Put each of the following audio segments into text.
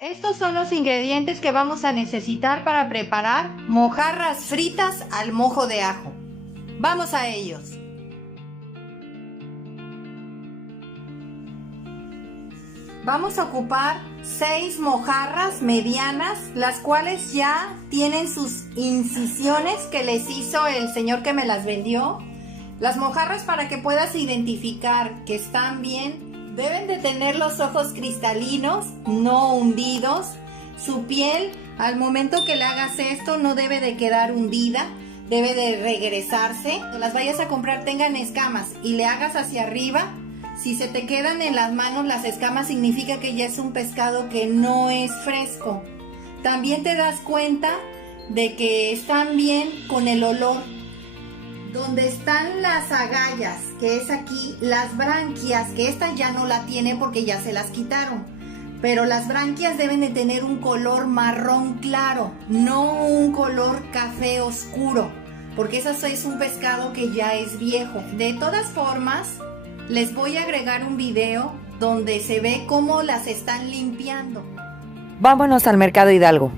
Estos son los ingredientes que vamos a necesitar para preparar mojarras fritas al mojo de ajo. Vamos a ellos. Vamos a ocupar 6 mojarras medianas, las cuales ya tienen sus incisiones que les hizo el señor que me las vendió. Las mojarras, para que puedas identificar que están bien, deben de tener los ojos cristalinos, no hundidos. Su piel, al momento que le hagas esto, no debe de quedar hundida, debe de regresarse. Cuando las vayas a comprar tengan escamas y le hagas hacia arriba. Si se te quedan en las manos las escamas, significa que ya es un pescado que no es fresco. También te das cuenta de que están bien con el olor. Donde están las agallas, que es aquí, las branquias, que esta ya no la tiene porque ya se las quitaron. Pero las branquias deben de tener un color marrón claro, no un color café oscuro, porque ese es un pescado que ya es viejo. De todas formas, les voy a agregar un video donde se ve cómo las están limpiando. Vámonos al Mercado Hidalgo.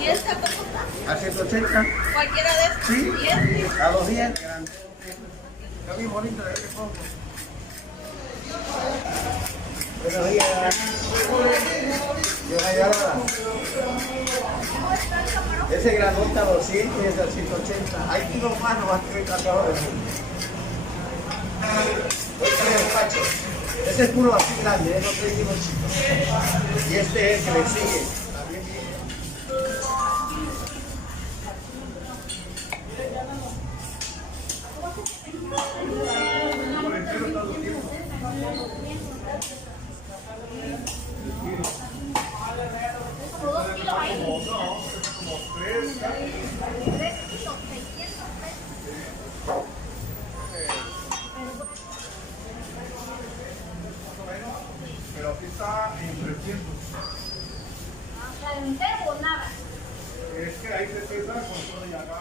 ¿Y esta cómo está? A 180. ¿Cualquiera de estos? Sí. ¿10? A 210. Está bien bonito, le pongo. Buenos días. Ese granón está a 200 y ese a 180. Hay kilos más, no vas a tener tratado de mundo. Este es el pacho. Ese es puro así grande, no 3 kilos chicos. Y este es el que le sigue. También bien. Pero aquí está en 300. O sea, entero o nada. Es que ahí se pesa con todo y acá.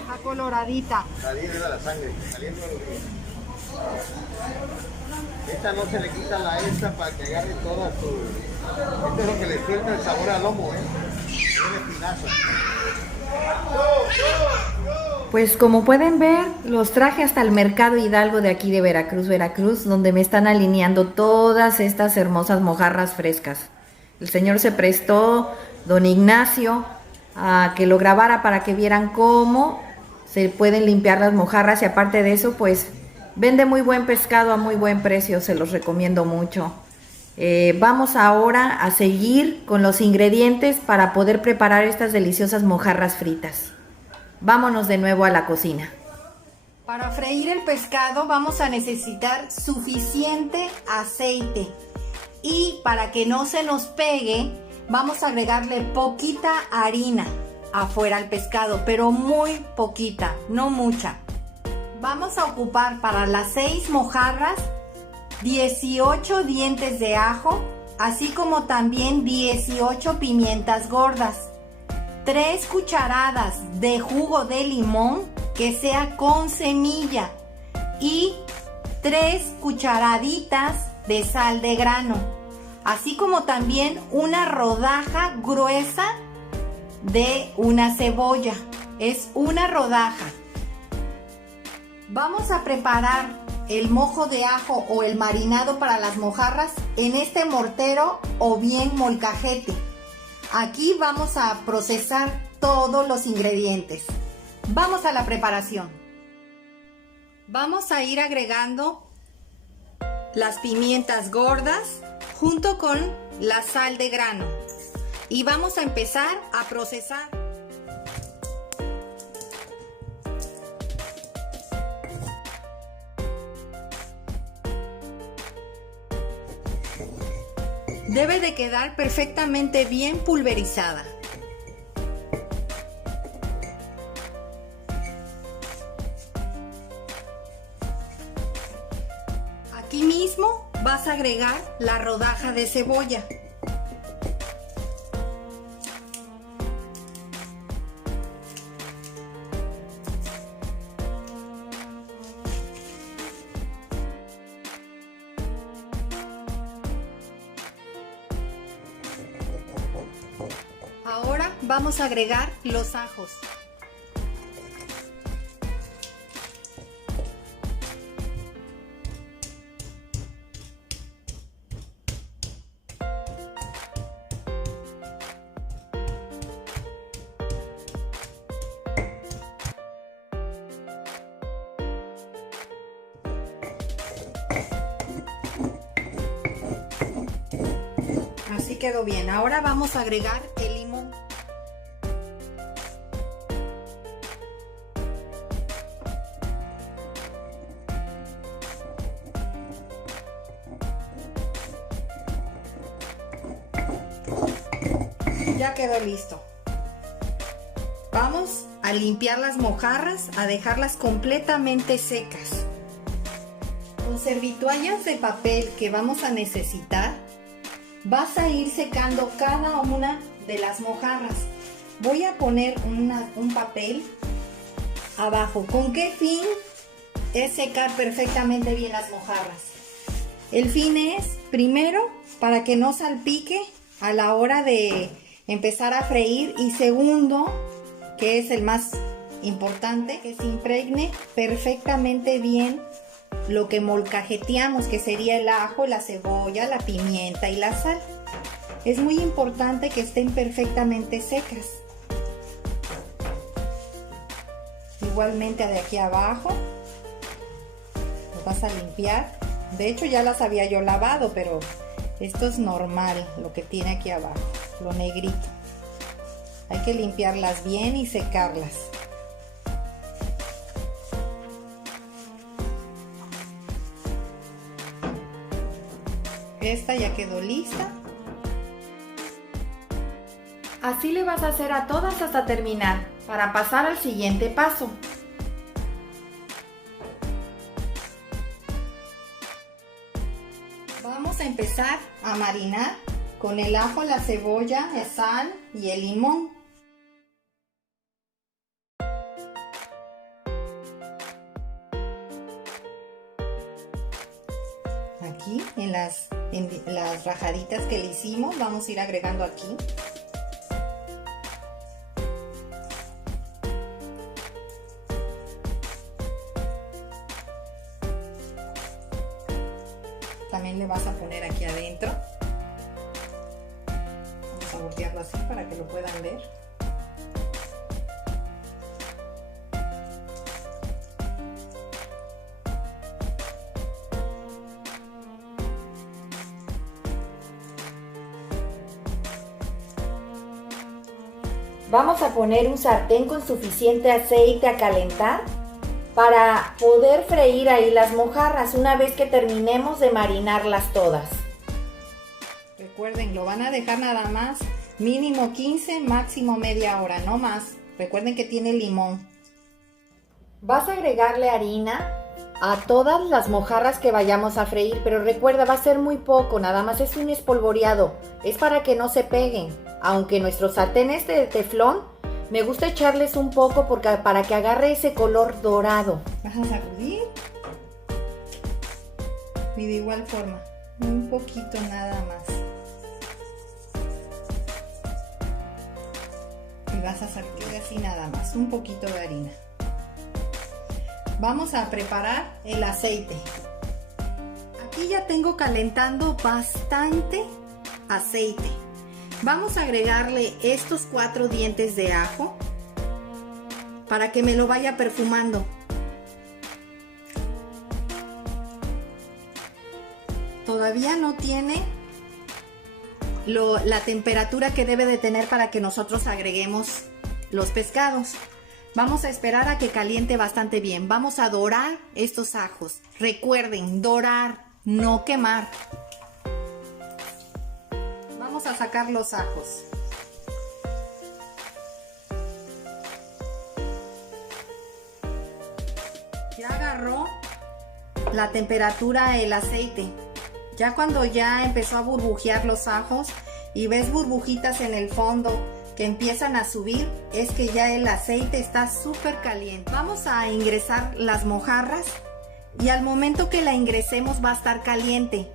Está coloradita. Saliendo de la sangre, saliendo de los ríos. Esta no se le quita la esta para que agarre toda su... Esto es lo que le suelta el sabor al lomo, Es espinazo. Pues como pueden ver, los traje hasta el Mercado Hidalgo de aquí de Veracruz, donde me están alineando todas estas hermosas mojarras frescas. El señor se prestó, don Ignacio, a que lo grabara para que vieran cómo se pueden limpiar las mojarras, y aparte de eso, pues vende muy buen pescado a muy buen precio, se los recomiendo mucho. Vamos ahora a seguir con los ingredientes para poder preparar estas deliciosas mojarras fritas. Vámonos de nuevo a la cocina. Para freír el pescado vamos a necesitar suficiente aceite. Y para que no se nos pegue, vamos a agregarle poquita harina afuera al pescado, pero muy poquita, no mucha. Vamos a ocupar para las 6 mojarras 18 dientes de ajo, así como también 18 pimientas gordas, 3 cucharadas de jugo de limón que sea con semilla y 3 cucharaditas de sal de grano, así como también una rodaja gruesa de una cebolla. Es una rodaja. Vamos a preparar el mojo de ajo o el marinado para las mojarras en este mortero o bien molcajete. Aquí vamos a procesar todos los ingredientes. Vamos a la preparación. Vamos a ir agregando las pimientas gordas junto con la sal de grano y vamos a empezar a procesar. Debe de quedar perfectamente bien pulverizada. Aquí mismo vas a agregar la rodaja de cebolla. vamos a agregar los ajos. Así quedó bien. Ahora vamos a agregar el limón. Ya quedó listo. Vamos a limpiar las mojarras, a dejarlas completamente secas. Con servitoallas de papel que vamos a necesitar, vas a ir secando cada una de las mojarras. Voy a poner un papel abajo. ¿Con qué fin? Es secar perfectamente bien las mojarras. El fin es, primero, para que no salpique a la hora de empezar a freír, y segundo, que es el más importante, que se impregne perfectamente bien lo que molcajeteamos, que sería el ajo, la cebolla, la pimienta y la sal. Es muy importante que estén perfectamente secas. Igualmente de aquí abajo lo vas a limpiar. De hecho ya las había yo lavado, pero esto es normal, lo que tiene aquí abajo, lo negrito. Hay que limpiarlas bien y secarlas. Esta ya quedó lista. Así le vas a hacer a todas hasta terminar, para pasar al siguiente paso. Vamos a empezar a marinar con el ajo, la cebolla, la sal y el limón. Aquí en las rajaditas que le hicimos, vamos a ir agregando aquí. También le vas a poner aquí adentro. Vamos a voltearlo así para que lo puedan ver. Vamos a poner un sartén con suficiente aceite a calentar para poder freír ahí las mojarras una vez que terminemos de marinarlas todas. Recuerden, lo van a dejar nada más mínimo 15, máximo media hora, no más. Recuerden que tiene limón. Vas a agregarle harina a todas las mojarras que vayamos a freír, pero recuerda, va a ser muy poco, nada más es un espolvoreado, es para que no se peguen. Aunque nuestro sartén es de teflón, me gusta echarles un poco para que agarre ese color dorado. Vas a sacudir y de igual forma, un poquito nada más. Y vas a sacudir así nada más, un poquito de harina. Vamos a preparar el aceite. Aquí ya tengo calentando bastante aceite. Vamos a agregarle estos 4 dientes de ajo para que me lo vaya perfumando. Todavía no tiene la temperatura que debe de tener para que nosotros agreguemos los pescados. Vamos a esperar a que caliente bastante bien. Vamos a dorar estos ajos. Recuerden, dorar, no quemar. Vamos a sacar los ajos. Ya agarró la temperatura el aceite. Ya cuando ya empezó a burbujear los ajos y ves burbujitas en el fondo que empiezan a subir, es que ya el aceite está súper caliente. Vamos a ingresar las mojarras y al momento que la ingresemos va a estar caliente.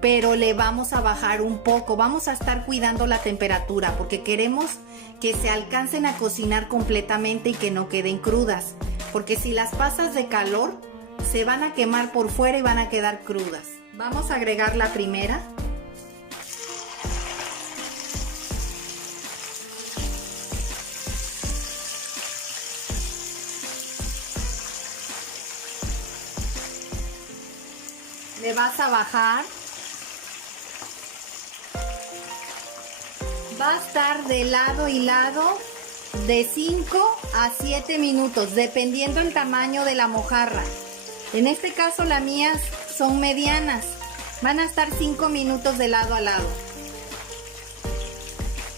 pero le vamos a bajar un poco. Vamos a estar cuidando la temperatura porque queremos que se alcancen a cocinar completamente y que no queden crudas. Porque si las pasas de calor, se van a quemar por fuera y van a quedar crudas. Vamos a agregar la primera. Le vas a bajar. Va a estar de lado y lado de 5 a 7 minutos, dependiendo el tamaño de la mojarra. En este caso las mías son medianas. Van a estar 5 minutos de lado a lado.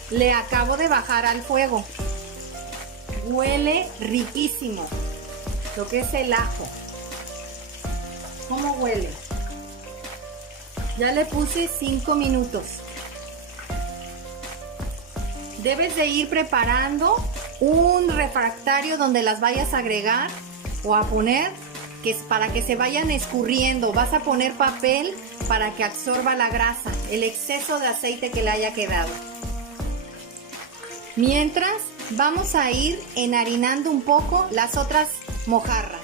Le acabo de bajar al fuego. Huele riquísimo lo que es el ajo. ¿Cómo huele? Ya le puse 5 minutos. Debes de ir preparando un refractario donde las vayas a agregar o a poner, que es para que se vayan escurriendo. Vas a poner papel para que absorba la grasa, el exceso de aceite que le haya quedado. Mientras, vamos a ir enharinando un poco las otras mojarras.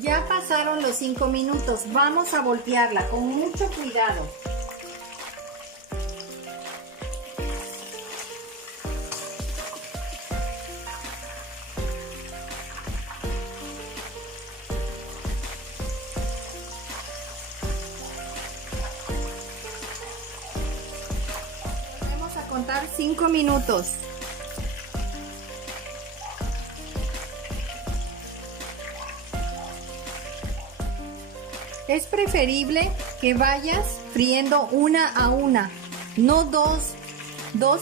Ya pasaron los 5 minutos, vamos a voltearla con mucho cuidado. Vamos a contar 5 minutos. Es preferible que vayas friendo una a una, no dos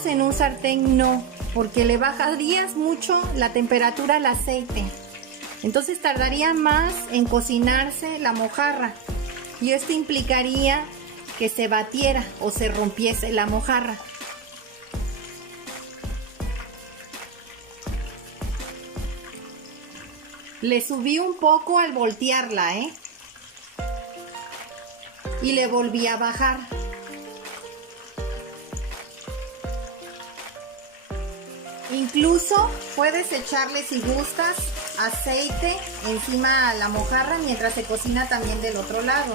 en un sartén, no, porque le bajarías mucho la temperatura al aceite. Entonces tardaría más en cocinarse la mojarra y esto implicaría que se batiera o se rompiese la mojarra. Le subí un poco al voltearla, y le volví a bajar. Incluso puedes echarle, si gustas, aceite encima a la mojarra mientras se cocina también del otro lado.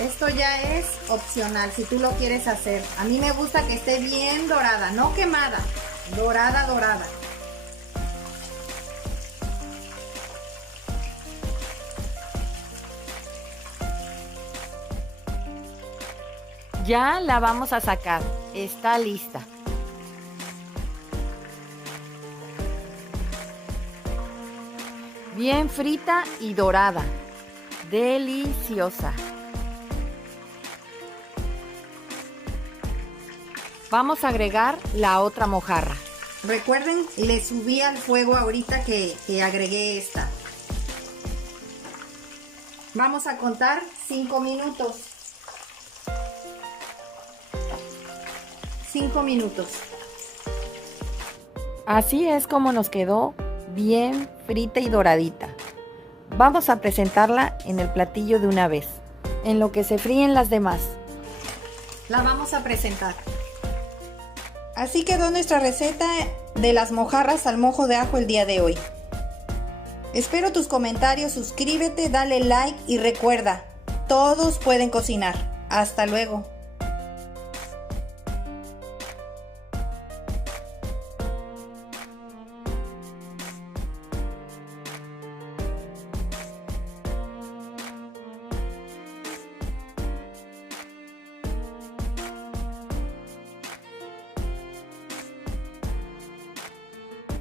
Esto ya es opcional si tú lo quieres hacer. A mí me gusta que esté bien dorada, no quemada, dorada, dorada. Ya la vamos a sacar, está lista. Bien frita y dorada, deliciosa. Vamos a agregar la otra mojarra. Recuerden, le subí al fuego ahorita que agregué esta. Vamos a contar 5 minutos. 5 minutos. Así es como nos quedó, bien frita y doradita. Vamos a presentarla en el platillo de una vez, en lo que se fríen las demás. La vamos a presentar. Así quedó nuestra receta de las mojarras al mojo de ajo el día de hoy. Espero tus comentarios, suscríbete, dale like y recuerda, todos pueden cocinar. Hasta luego.